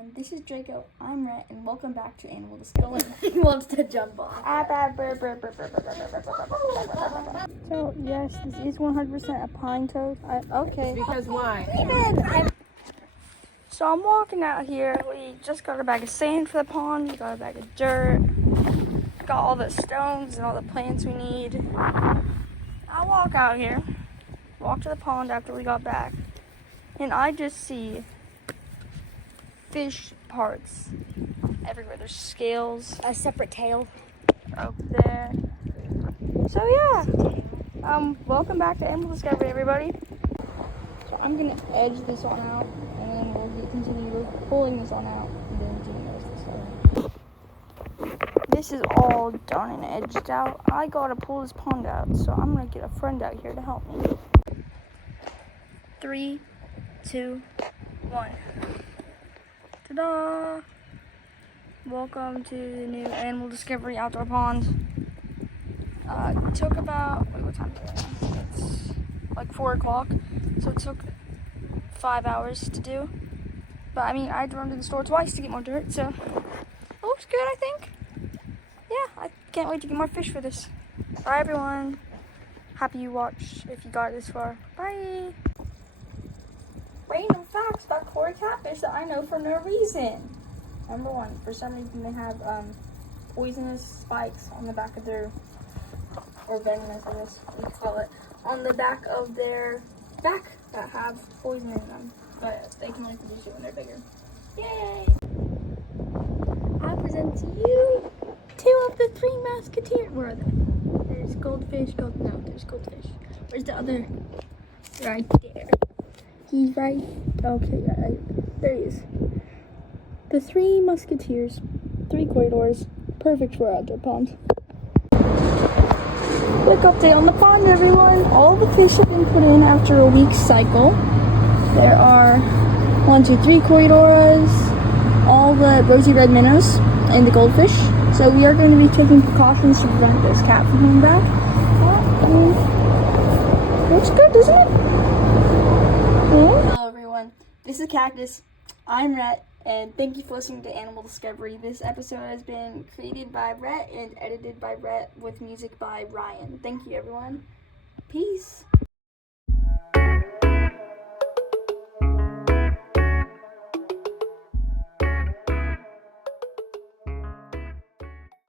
everyone, this is Draco, I'm Rhett, and welcome back to Animal Discovery. He wants to jump off. So, yes, this is 100% a pine toad. Okay. Because why? So I'm walking out here. We just got a bag of sand for the pond. We got a bag of dirt. Got all the stones and all the plants we need. I walk out here, walk to the pond after we got back, and I just see fish parts everywhere. There's scales. A separate tail. Up there. So yeah, welcome back to Animal Discovery, everybody. So I'm gonna edge this one out, and then we'll continue pulling this one out, and then doing the rest of the stuff. This is all done and edged out. I gotta pull this pond out, so I'm gonna get a friend out here to help me. 3, 2, 1. Ta-da! Welcome to the new Animal Discovery outdoor pond. It took about, what time is it now? It's like 4 o'clock, so it took 5 hours to do. But I mean, I had to run to the store twice to get more dirt, so it looks good, I think. Yeah, I can't wait to get more fish for this. Bye, everyone. Happy you watched if you got this far. Bye. Random facts about Corey catfish that I know for no reason. Number 1, for some reason they have poisonous spikes on the back of their, or venomous, I guess we call it, on the back of their back that have poison in them. But they can only produce it when they're bigger. Yay! I present to you 2 of the 3 musketeers. Where are they? There's goldfish, there's goldfish. Where's the other? Right there. He's right. Okay, there he is. The 3 musketeers, 3 corridors, perfect for outdoor pond. Quick update on the pond, everyone. All the fish have been put in after a week's cycle. There are 1, 2, 3 corridors, all the rosy red minnows, and the goldfish. So we are going to be taking precautions to prevent this cat from coming back. Looks good, doesn't it? Hello everyone, this is Cactus. I'm Rhett, and thank you for listening to Animal Discovery. This episode has been created by Rhett and edited by Rhett with music by Ryan. Thank you everyone. Peace.